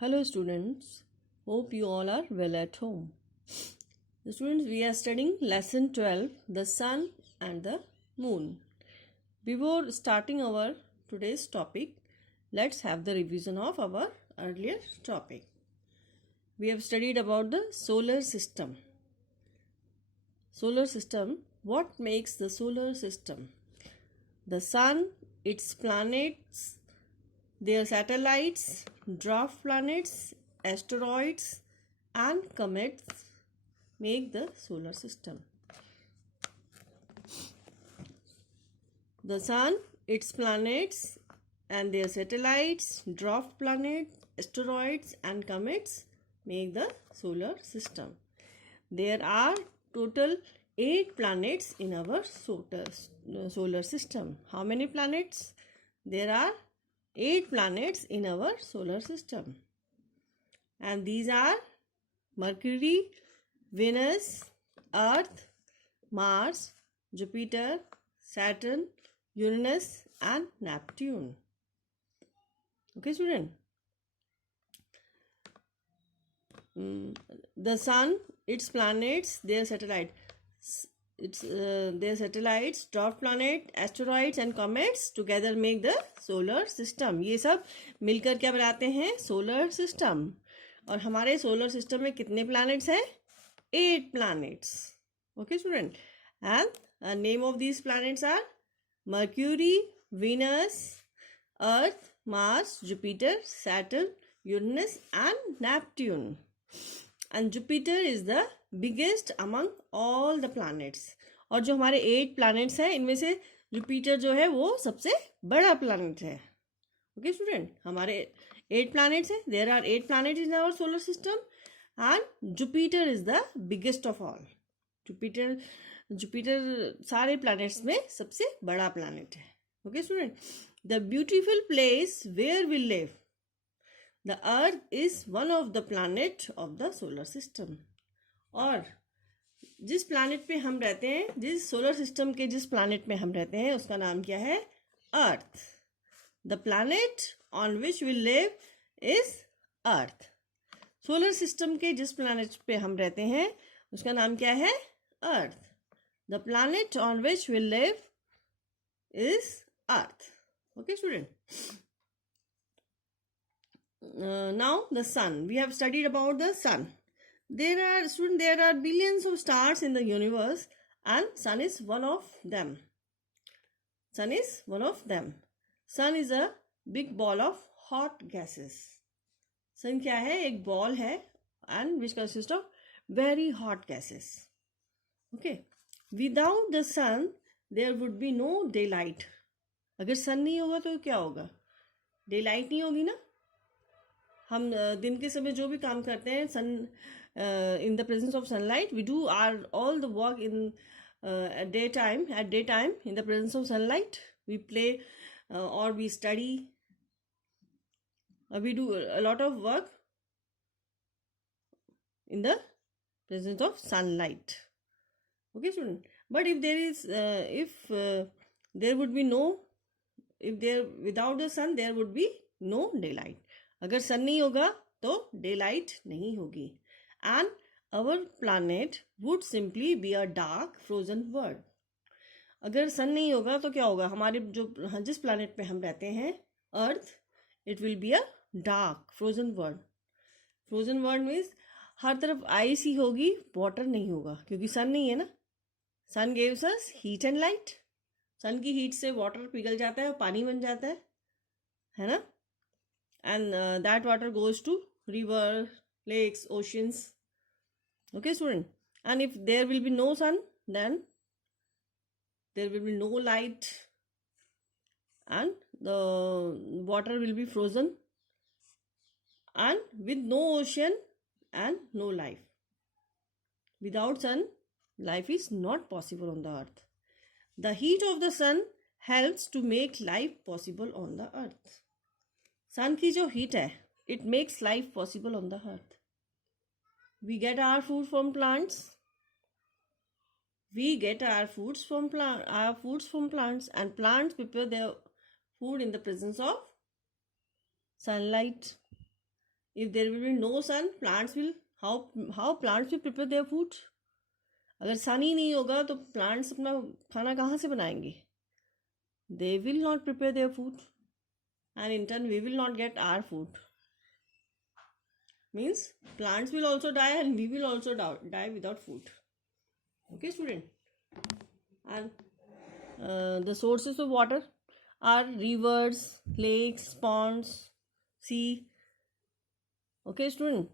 Hello students, hope you all are well at home. The students, we are studying lesson 12, the sun and the moon. Before starting our today's topic, let's have the revision of our earlier topic. We have studied about the solar system. Solar system, what makes the solar system? The sun, its planets, their satellites, dwarf planets, asteroids, and comets make the solar system. The sun, its planets, and their satellites, dwarf planets, asteroids, and comets make the solar system. There are total 8 planets in our solar system. How many planets? There are 8 planets in our solar system, and these are Mercury, Venus, Earth, Mars, Jupiter, Saturn, Uranus, and Neptune. Okay, student. The sun, its planets, their satellites, dwarf planet, asteroids and comets together make the solar system. ये सब मिलकर क्या बनाते हैं? Solar system. और हमारे solar system में कितने प्लैनेट्स हैं? 8 planets. Okay, student. And name of these planets are Mercury, Venus, Earth, Mars, Jupiter, Saturn, Uranus, and Neptune. And Jupiter is the biggest among all the planets. और जो हमारे 8 planets हैं, इनमें से Jupiter जो है वो सबसे बड़ा planet है. Okay, student. हमारे 8 planets हैं. There are 8 planets in our solar system, and Jupiter is the biggest of all. Jupiter सारे planets में सबसे बड़ा planet है. Okay, student. The beautiful place where we live. The Earth is one of the planet of the solar system. और जिस planet पे हम रहते हैं, जिस solar system के जिस planet में हम रहते हैं, उसका नाम क्या है? Earth. The planet on which we live is Earth. Solar system के जिस planet पे हम रहते हैं, उसका नाम क्या है? Earth. The planet on which we live is Earth. Okay, student. Now the sun. We have studied about the sun. There are billions of stars in the universe, and sun is one of them. Sun is one of them. Sun is a big ball of hot gases. Sun क्या है? एक ball है, and which consists of very hot gases. Okay. Without the sun, there would be no daylight. अगर sun नहीं होगा तो क्या होगा? Daylight नहीं होगी ना? हम दिन के समय जो भी काम करते हैं, सन in the presence of sunlight, we do all the work in at daytime in the presence of sunlight. We play or we study, we do a lot of work in the presence of sunlight. Okay, student. But if there is there would be no, without the sun there would be no daylight. अगर सन नहीं होगा तो daylight नहीं होगी. And our planet would simply be a dark frozen world. अगर सन नहीं होगा तो क्या होगा? हमारे जिस planet पे हम रहते हैं, Earth, it will be a dark frozen world. Frozen world means हर तरफ ice ही होगी, water नहीं होगा, क्योंकि sun नहीं है ना. Sun gives us heat and light. Sun की heat से water पिघल जाता है और पानी बन जाता है ना? And that water goes to river, lakes, oceans. Okay, student. And if there will be no sun, then there will be no light, and the water will be frozen, and with no ocean and no life. Without sun, life is not possible on the earth. The heat of the sun helps to make life possible on the earth. सन की जो heat है, it makes life possible on the earth. We get our food from plants. We get our foods from plants, and plants prepare their food in the presence of sunlight. if there will be no sun, plants will how plants will prepare their food? अगर सन ही नहीं होगा तो plants अपना खाना कहाँ से बनाएंगे? They will not prepare their food, and in turn we will not get our food. Means plants will also die and we will also die without food. Okay, student. And the sources of water are rivers, lakes, ponds, sea. Okay, student.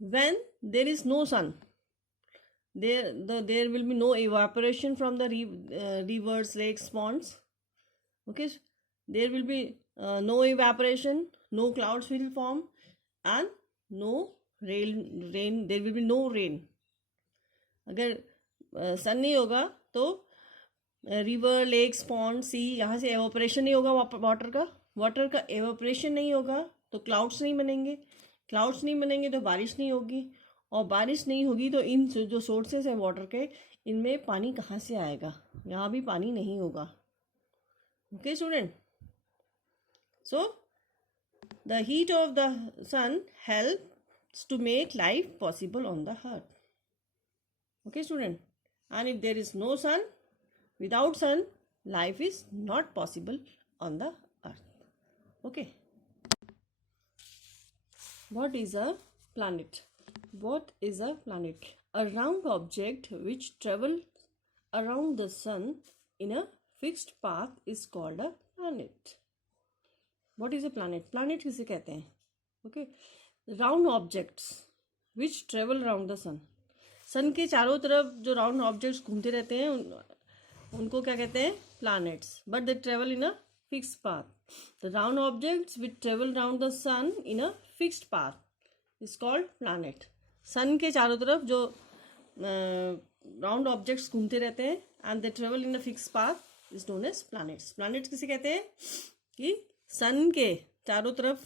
When there is no sun, there will be no evaporation from the rivers, lakes, ponds. Okay, there will be no evaporation, no clouds will form, and no rain. There will be no rain. अगर सन नहीं होगा तो river, lakes, pond, सी, यहाँ से evaporation नहीं होगा water का evaporation नहीं होगा तो क्लाउड्स नहीं बनेंगे तो बारिश नहीं होगी, और बारिश नहीं होगी तो इन जो सोर्सेस है वाटर के, इनमें पानी कहाँ से आएगा? यहाँ भी पानी नहीं होगा. Okay student. So the heat of the sun helps to make life possible on the earth. Okay, student. And if there is no sun, without sun, life is not possible on the earth. Okay. What is a planet? What is a planet? A round object which travels around the sun in a fixed path is called a planet. What is a planet? Planet किसे कहते हैं? Okay. Round objects which travel around the sun. सन के चारों तरफ जो round objects घूमते रहते हैं उनको क्या कहते हैं? Planets. But they travel in a fixed path. The round objects which travel round the sun in a fixed path is called planet. Sun के चारों तरफ जो राउंड ऑब्जेक्ट्स घूमते रहते हैं and they travel in a fixed path is known as planets. Planets किसे कहते हैं? कि सन के चारों तरफ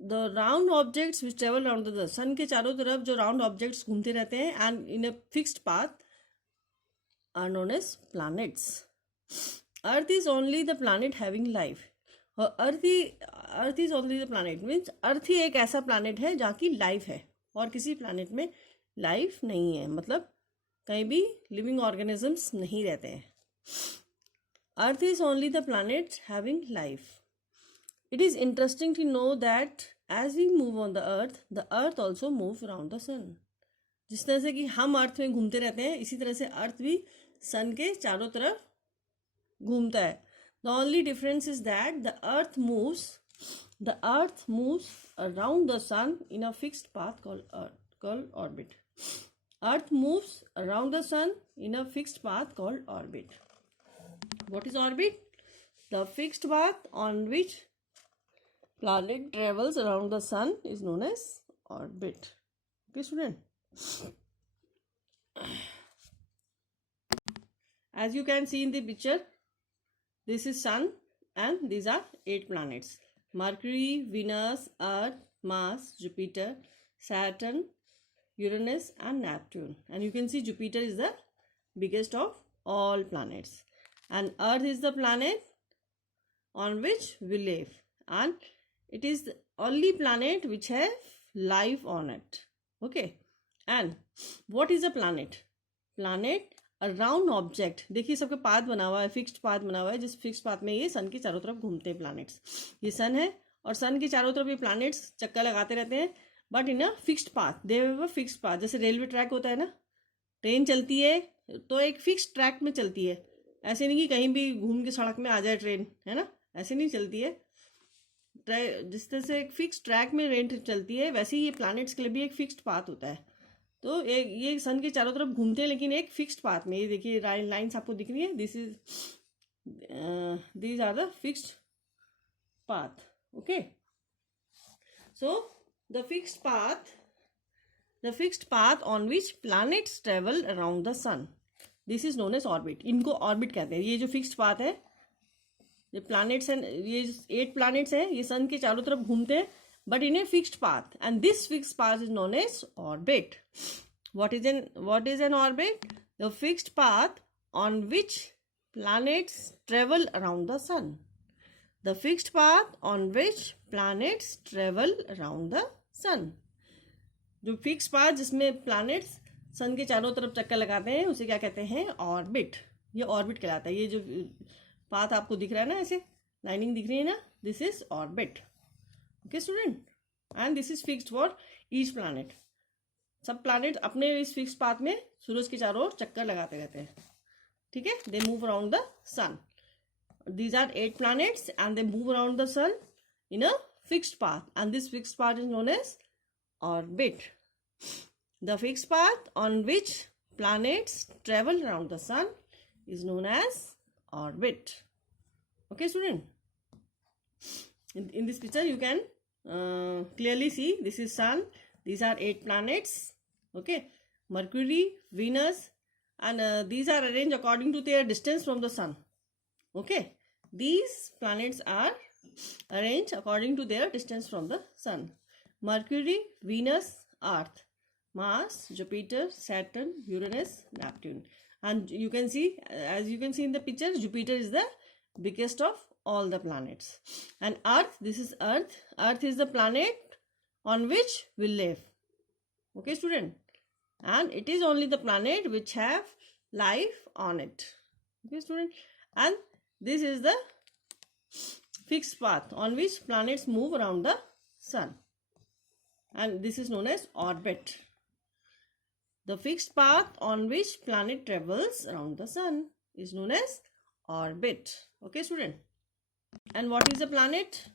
the round objects which travel round the sun के चारों तरफ जो राउंड ऑब्जेक्ट्स घूमते रहते हैं and in a fixed path are known as planets. Earth is only the planet having life. और earth is only the planet means earth ही एक ऐसा प्लैनेट है जहाँ की लाइफ है और किसी प्लैनेट में लाइफ नहीं है. मतलब कहीं भी लिविंग ऑर्गेनिजम्स नहीं रहते हैं. अर्थ is only the planet having life. It is interesting to know that as we move on the earth also moves around the sun. जिस तरह से कि हम अर्थ में घूमते रहते हैं इसी तरह से अर्थ भी सन के चारों तरफ घूमता है. The only difference is that the earth moves around the sun in a fixed path called orbit. Earth moves around the sun in a fixed path called orbit. What is orbit? The fixed path on which planet travels around the sun is known as orbit. Okay, student. As you can see in the picture, this is sun and these are 8 planets: Mercury, Venus, Earth, Mars, Jupiter, Saturn, Uranus and Neptune. And you can see Jupiter is the biggest of all planets, and Earth is the planet on which we live, and it is the only planet which has life on it. Okay. And what is a planet? Planet a round object. देखिए सबके path बना हुआ है, fixed path बना हुआ है, जिस fixed path में ये सन की चारों तरफ घूमते हैं प्लैनेट्स. ये सन है और सन की चारों तरफ ये प्लैनेट्स चक्कर लगाते रहते हैं but in a fixed path. They have a fixed path. जैसे रेलवे ट्रैक होता है ना, ट्रेन चलती है तो एक फिक्स्ड ट्रैक में चलती है. ऐसे नहीं कि कहीं भी घूम के सड़क में आ जाए ट्रेन, है ना, ऐसे नहीं चलती है. जिस तरह से एक फिक्स ट्रैक में रेंट चलती है वैसे ही ये प्लैनेट्स के लिए भी एक फिक्स्ड पाथ होता है. तो ये सन के चारों तरफ घूमते हैं लेकिन एक फिक्स्ड पाथ में. ये देखिए लाइंस आपको दिख रही है. these are the fixed path. Okay. So the fixed path on which planets travel around the sun, this is known as orbit. इनको ऑर्बिट कहते हैं. ये जो फिक्स्ड पाथ है, ये प्लैनेट्स हैं, ये 8 प्लैनेट्स हैं, ये सन के चारों तरफ घूमते हैं but in a fixed path, and this fixed path is known as orbit. What is an orbit? The fixed path on which planets travel around the sun. The fixed path on which planets travel around the sun. जो fix path जिसमें planets सन के चारों तरफ चक्कर लगाते हैं उसे क्या कहते हैं? ऑर्बिट. ये ऑर्बिट कहलाता है. ये जो पाथ आपको दिख रहा है ना, ऐसे लाइनिंग दिख रही है ना, this is orbit. Okay student, and this is fixed for each planet. सब प्लैनेट अपने इस फिक्स पाथ में सूरज के चारों ओर चक्कर लगाते रहते हैं. ठीक है, they move around the sun. These are 8 planets and they move around the sun in a fixed path, and this fixed path is known as orbit. The fixed path on which planets travel around the sun is known as orbit. Okay student, in this picture you can clearly see this is sun. These are 8 planets. Okay, Mercury, Venus, and these are arranged according to their distance from the sun. Okay, these planets are arranged according to their distance from the sun. Mercury, Venus, Earth, Mars, Jupiter, Saturn, Uranus, Neptune. And you can see, as you can see in the picture, Jupiter is the biggest of all the planets. And Earth, this is Earth. Earth is the planet on which we live. Okay student, and it is only the planet which have life on it. Okay student, and this is the fixed path on which planets move around the sun, and this is known as orbit. The fixed path on which planet travels around the sun is known as orbit. Okay student, and what is a planet?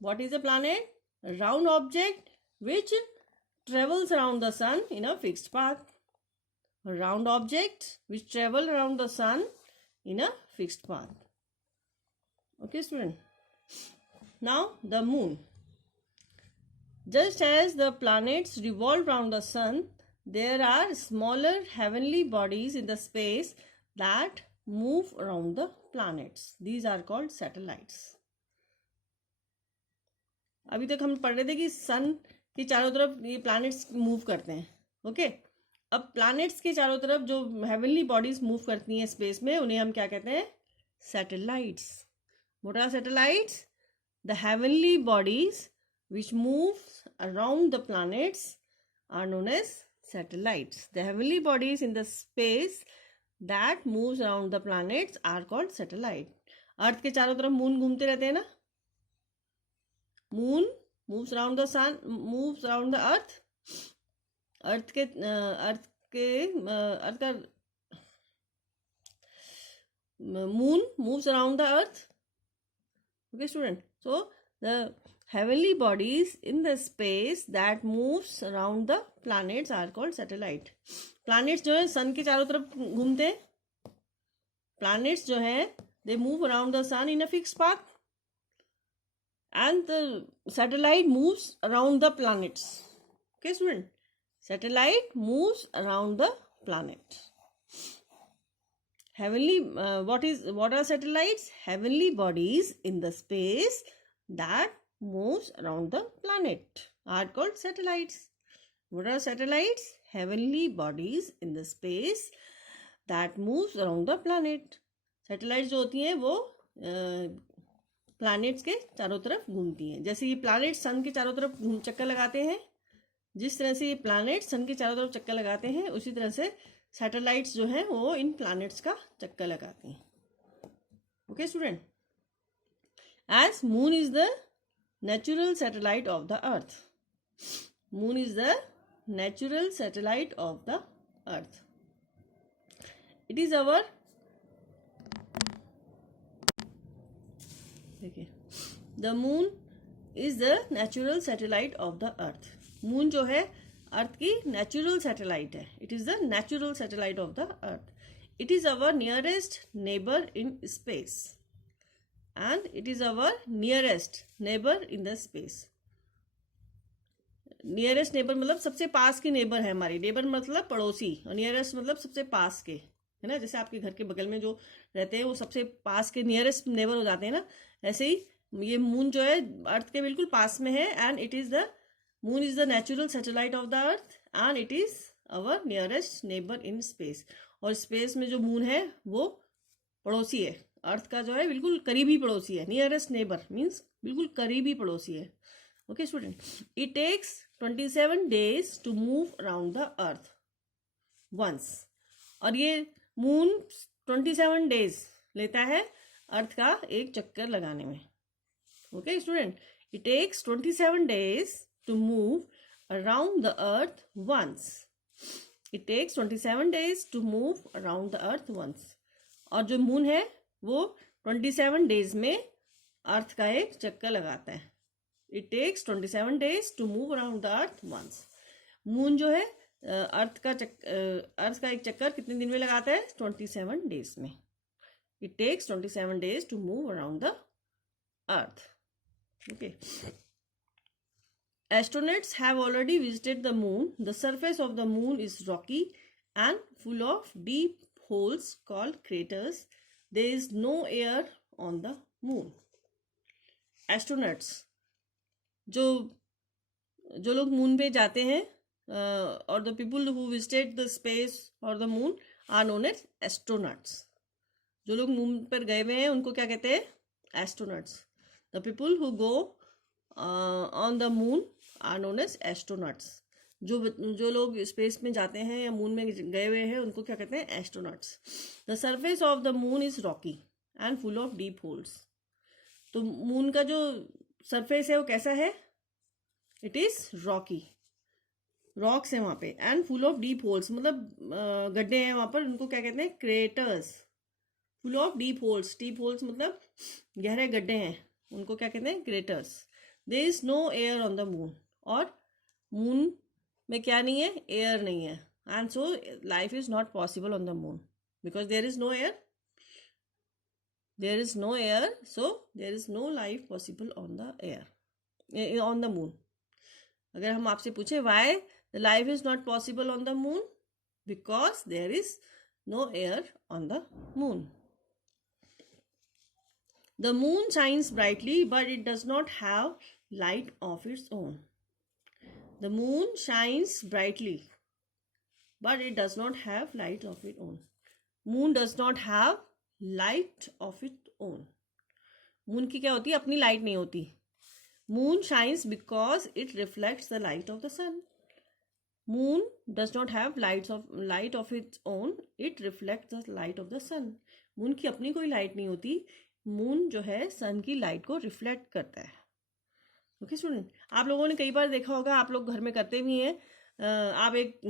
What is a planet? A round object which travels around the sun in a fixed path. A round object which travels around the sun in a fixed path. Okay student, now the moon. Just as the planets revolve around the sun, there are smaller heavenly bodies in the space that move around the planets. These are called satellites. अभी तक हम पढ़ रहे थे कि sun के चारों तरफ ये प्लैनेट्स मूव करते हैं. ओके, अब प्लैनेट्स के चारों तरफ जो हेवनली बॉडीज मूव करती हैं स्पेस में, उन्हें हम क्या कहते हैं? Satellites. What are satellites? The heavenly bodies which move around the planets are known as satellites. The heavenly bodies in the space that moves around the planets are called satellite. Earth के चारों तरफ moon घूमते रहते हैं ना. Moon moves around the sun, moves around the earth. Earth का moon moves around the earth. Okay student, so the heavenly bodies in the space that moves around the planets are called satellite. planets जो है sun के चारों तरफ घूमते हैं. planets जो है they move around the sun in a fixed path, and the satellite moves around the planets. Okay student, satellite moves around the planet. Heavenly what are satellites? Heavenly bodies in the space that moves around the planet are called satellites. What are satellites? Heavenly bodies in the space that moves around the planet. Satellites जो होती हैं वो planets के चारों तरफ घूमती हैं. जैसे ये प्लैनेट सन के चारों तरफ चक्कर लगाते हैं, जिस तरह से ये प्लैनेट सन के चारों तरफ चक्कर लगाते हैं, उसी तरह से सैटेलाइट्स जो हैं वो इन प्लैनेट्स का चक्कर लगाती हैं. Okay student, as moon is the natural satellite of the earth. Moon is the natural satellite of the earth. It is our the moon is the natural satellite of the earth. Moon जो है earth की natural satellite है. It is the natural satellite of the earth. It is our nearest neighbour in space, and it is our nearest neighbour in the space. Nearest neighbour मतलब सबसे पास की neighbour है हमारी. Neighbour मतलब पड़ोसी, और नियरेस्ट मतलब सबसे पास के, है ना. जैसे आपके घर के बगल में जो रहते हैं वो सबसे पास के नियरेस्ट नेबर हो जाते हैं ना, ऐसे ही ये मून जो है अर्थ के बिल्कुल पास में है. And it is the moon is the natural satellite of the earth, and it is our nearest neighbour in space. और स्पेस में जो मून है वो पड़ोसी है अर्थ का जो है बिल्कुल करीबी पड़ोसी है. नियरेस्ट नेबर मीन्स बिल्कुल करीबी पड़ोसी है. Okay student, it takes 27 days to move around the earth once. और ये मून 27 days लेता है अर्थ का एक चक्कर लगाने में. Okay student, it takes 27 days to move around the earth once. It takes 27 days to move around the earth once. और जो मून है वो 27 days में अर्थ का एक चक्कर लगाता है. It takes 27 days to move around the earth once. Moon जो है अर्थ का एक चक्कर कितने दिन में लगाता है? 27 days में. It takes 27 days to move around the earth. Okay. Astronauts have already visited the moon. The surface of the moon is rocky and full of deep holes called craters. There is no air on the moon. Astronauts, जो लोग moon पे जाते हैं और the people who visited the space और the moon are known as astronauts. जो लोग moon पर गए हुए हैं उनको क्या कहते हैं? Astronauts. The people who go on the moon are known as astronauts. जो लोग स्पेस में जाते हैं या मून में गए हुए हैं उनको क्या कहते हैं? Astronauts. The surface of the moon is Rocky and full of deep holes. तो मून का जो सरफेस है वो कैसा है? It is Rocky. रॉक्स है वहाँ पे. And full of deep holes मतलब गड्ढे हैं वहाँ पर, उनको क्या कहते हैं? Craters. Full of deep holes. Deep holes मतलब गहरे गड्ढे हैं, उनको क्या कहते हैं? Craters. There is no air on the moon. और मून में क्या नहीं है? एयर नहीं है. And so life is not possible on the moon because there is no air. There is no air, so there is no life possible on the air, on the moon. अगर हम आपसे पूछे why the life is not possible on the moon, because there is no air on the moon. The moon shines brightly, but it does not have light of its own. The moon shines brightly, but it does not have light of its own. Moon does not have light of it own. Moon की क्या होती है? अपनी light नहीं होती. Moon shines because it reflects the light of the sun. Moon does not have light of its own, it reflects the light of the sun. Moon की अपनी कोई लाइट नहीं होती. मून जो है सन की लाइट को रिफ्लेक्ट करता है. ओके स्टूडेंट, आप लोगों ने कई बार देखा होगा, आप लोग घर में करते भी हैं. आप एक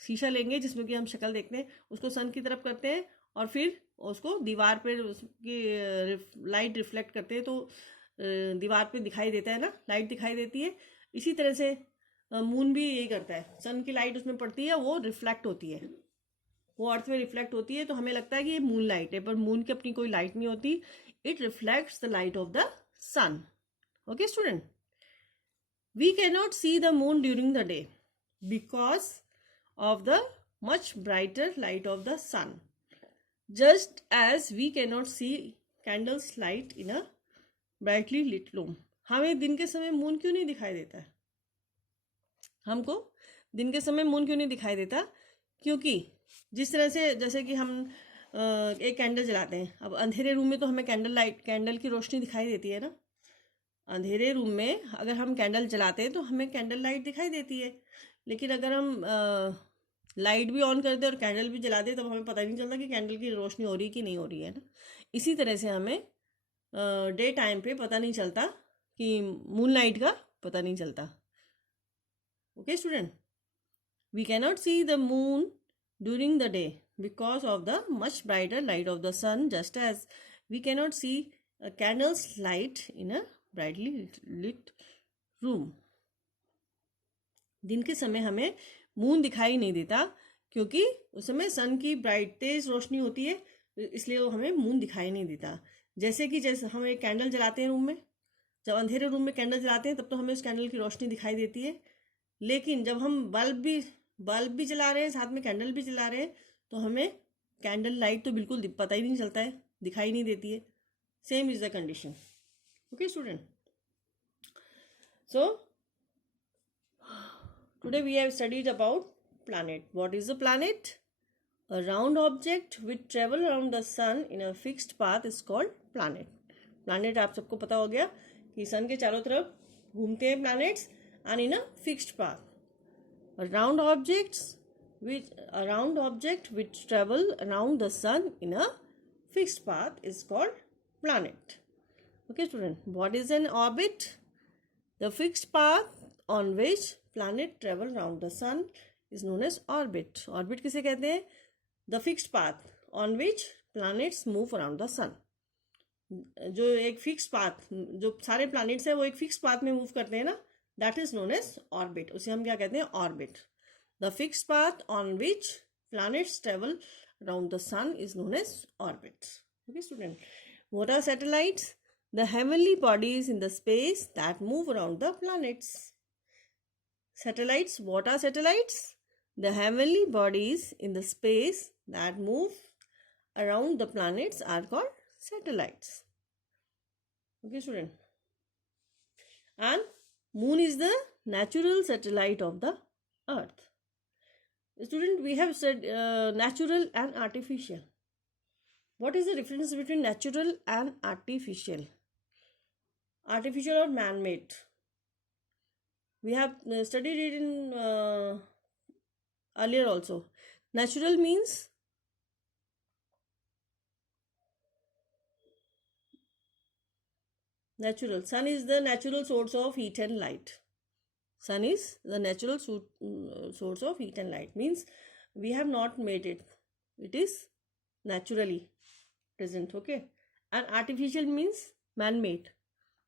शीशा लेंगे जिसमें कि हम शक्ल देखते हैं, उसको सन की तरफ करते हैं और फिर उसको दीवार पर उसकी लाइट रिफ्लेक्ट करते हैं तो दीवार पे दिखाई देता है ना, लाइट दिखाई देती है. इसी तरह से मून भी यही करता है. सन की लाइट उसमें पड़ती है, वो रिफ्लेक्ट होती है, वो अर्थ में रिफ्लेक्ट होती है, तो हमें लगता है कि ये मून लाइट है, पर मून की अपनी कोई लाइट नहीं होती. It reflects the light of the sun. Okay student, we can not see the moon during the day because of the much brighter light of the sun. Just as we cannot see candles light in a brightly lit room. हमें दिन के समय moon क्यों नहीं दिखाई देता है? हमको दिन के समय मून क्यों नहीं दिखाई देता? क्योंकि जिस तरह से, जैसे कि हम एक कैंडल जलाते हैं, अब अंधेरे रूम में तो हमें कैंडल की रोशनी दिखाई देती है ना. अंधेरे रूम में अगर हम कैंडल जलाते हैं तो हमें कैंडल लाइट दिखाई देती है. लेकिन अगर हम लाइट भी ऑन कर दे और कैंडल भी जला दे तब हमें पता ही नहीं चलता कि कैंडल की रोशनी हो रही है कि नहीं हो रही है ना. इसी तरह से हमें डे टाइम पे पता नहीं चलता कि मून लाइट का पता नहीं चलता. Okay student, we can not see the moon during the day because of the much brighter light of the sun, just as we can not see candles light in a brightly lit room. दिन के समय हमें moon दिखाई नहीं देता क्योंकि उस समय सन की ब्राइट तेज रोशनी होती है, इसलिए वो हमें मून दिखाई नहीं देता. जैसे हम एक कैंडल जलाते हैं रूम में, जब अंधेरे रूम में कैंडल जलाते हैं तब तो हमें उस कैंडल की रोशनी दिखाई देती है. लेकिन जब हम बल्ब भी जला रहे हैं, साथ में कैंडल भी जला रहे हैं, तो हमें कैंडल लाइट तो बिल्कुल पता ही नहीं चलता है, दिखाई नहीं देती है. Same is the condition. Okay student, so today we have studied about planet. What is a planet? A round object which travel around the sun in a fixed path is called planet. Planet आप सबको पता हो गया कि sun के चारों तरफ घूमते हैं planets and in a fixed path. A round object which travel around the sun in a fixed path is called planet. Okay, student. What is an orbit? The fixed path on which planet travel around the sun is known as orbit. Orbit किसे कहते हैं? The fixed path on which planets move around the sun. जो एक fix path, जो सारे planets है वो एक फिक्स पाथ में मूव करते हैं ना, that is known as orbit. उसे हम क्या कहते हैं? Orbit. The fix path on which planets travel around the sun is known as orbit. Okay student. What are satellites? The heavenly bodies in the space that move around the planets. Satellites. What are satellites? The heavenly bodies in the space that move around the planets are called satellites. Okay, student. And moon is the natural satellite of the earth. Student, we have said natural and artificial. What is the difference between natural and artificial? Artificial or man-made. We have studied it in earlier also. Natural means natural. Sun is the natural source of heat and light. Sun is the natural source of heat and light. Means we have not made it. It is naturally present. Okay. And artificial means man-made.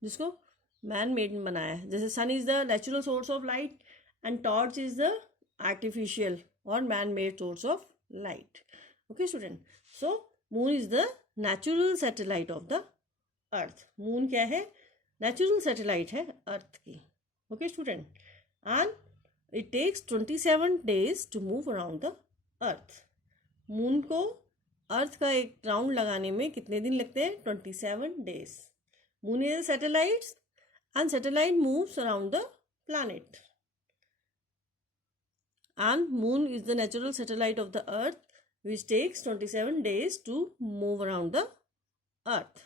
जिसको man made बनाया है. जैसे sun is the natural source of light and torch is the artificial और man made source of light. Okay student. So moon is the natural satellite of the earth. Moon क्या है? Natural satellite है earth की. Okay student. And it takes 27 days to move around the earth. Moon को earth का एक round लगाने में कितने दिन लगते हैं? 27 days. Moon is a satellite and satellite moves around the planet. And moon is the natural satellite of the earth which takes 27 days to move around the earth.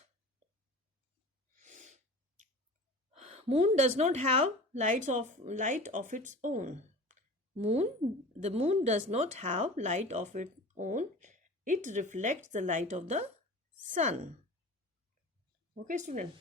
Moon does not have light of its own. The moon does not have light of its own. It reflects the light of the sun. Okay, student.